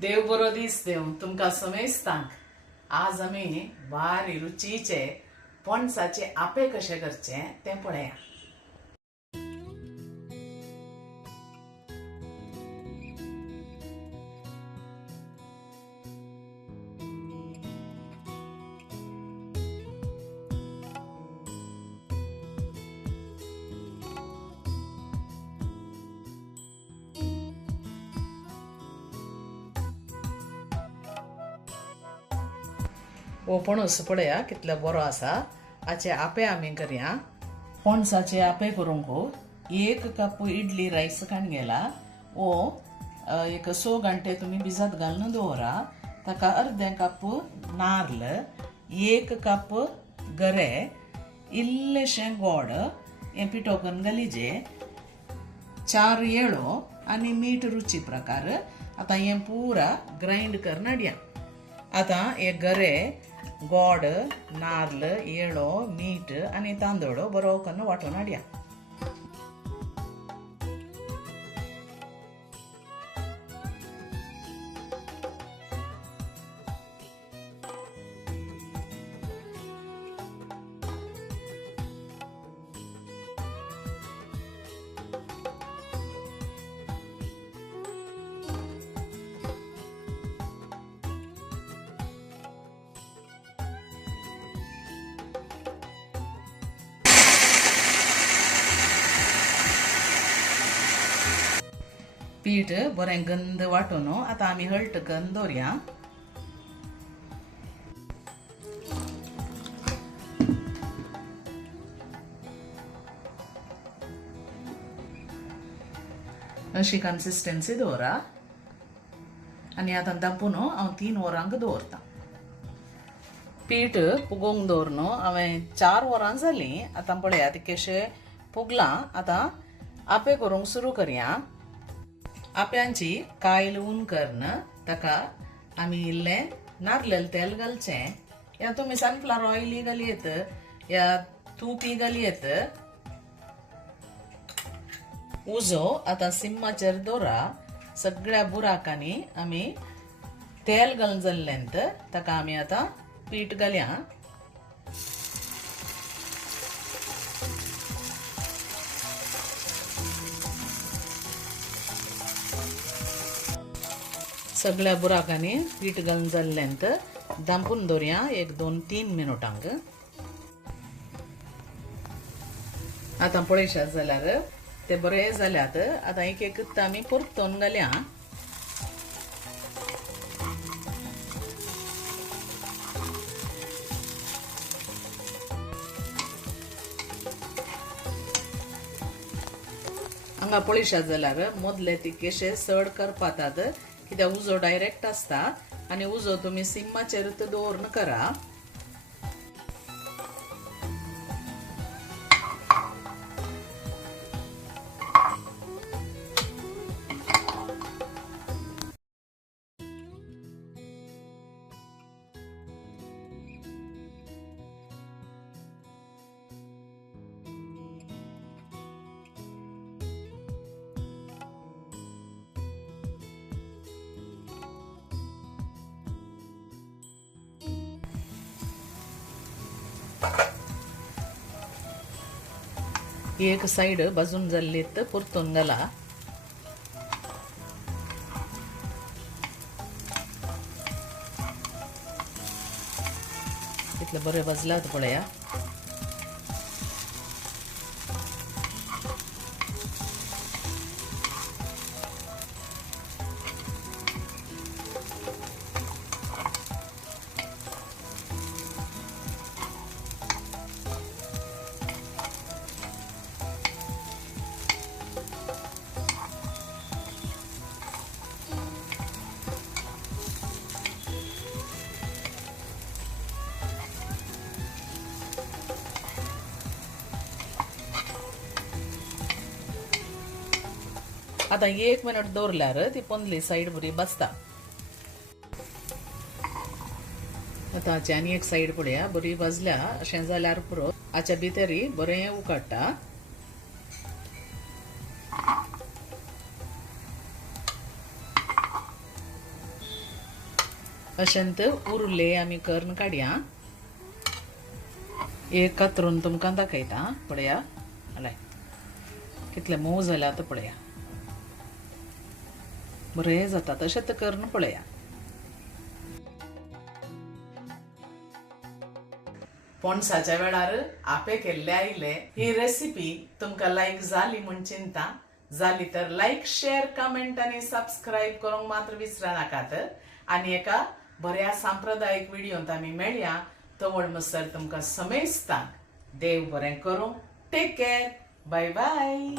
देव बरो दीस देव तुमकां समेस्तांक आज आमी भारी रुचीचे पणसाचे आपे कशे करचे ते पळया. हो पणस पळया कितले बरो आसा. हाचे आपे आमी करया. पणसाचे आपे करूंक 1 कप इडली रायस काण गेला वो एक 6 घंटे तुम्ही भिजत घालून दवरा. ताका अर्धे कप नारळ, 1 कप गरे, इल्लेशें गोड हे पिठो करून घालीजे, 4 येळो आणि मीठ रुची प्रकार. आता हे पुरा ग्राइंड करून हाडया. आता हे गरे, गोड, नारळ, येळो, मीठ आणि तांदूळ बरो करून वाटून हाडया. पीठ बरें गंध वाटून आता आमी हळट करून दवरया. अशी कन्सिस्टन्सी दवरा आणि आता दापून हांव 3 वरांक दवरता. पीठ पुगोवंक दवरून हांवें 4 वरां जालीं. आतां पळया ती कशें पुगलां. आतां आपे करूंक सुरू करया. आप्यांची कायल ऊन करून ताका आमी इल्लें नारळेल तेल घालचें. या तुमी सनफ्लावर ऑइली घालयेत या तुपी घालयेत. उजो आतां सिम्माचेर दवरा. सगळ्या बुराकांनी आमी तेल घालून जाल्लेंत ताका आमी आतां पीठ घालया. सगळ्या बुराकांनी पीठ घालून जाल्लेंत दांपून दवरया 1-2-3 मिनटांक. आतां पळयशात जाल्यार ते बरे जाल्यात. आतां एक एक आमी परतून घालया. हांगा पळयशात जाल्यार मदले ती कशे सड करपातात कित्याक उजो डायरेक्ट आसता आणि उजो तुम्ही सिम्माचेर दवरून करा. एक साइड भाजून जाल्ली परतून घाला. इतले बरे भाजलात पळया. आता 1 मिनिट दवरल्यार ती पंदली साइड बरी भाजता. आता हाची आनी एक साइड पळया बरी भाजल्या. अशें जाल्यार पुरो हाच्या भितरी बरें उकडटा. अशेंत उरले आमी करून काडया. एक कातरून तुमकां दाखयता. पळया हलाय कितले मोव जाल्या आतां पळया. बरें जाता तशेंच करून पळया. पणसाच्या वेळार आपे केल्ले आयले. ही रेसिपी तुमकां लायक जाली म्हूण चिंता. जाली तर लायक, शेअर, कमेंट आनी सबस्क्राईब करूंक मात्र विसरा नाकात. आनी एका बऱ्या सांप्रदायिक व्हिडिओंत आमी मेळया. तवळ मसर तुमकां समेस्तांक देव बरें करूं. Take care. Bye bye.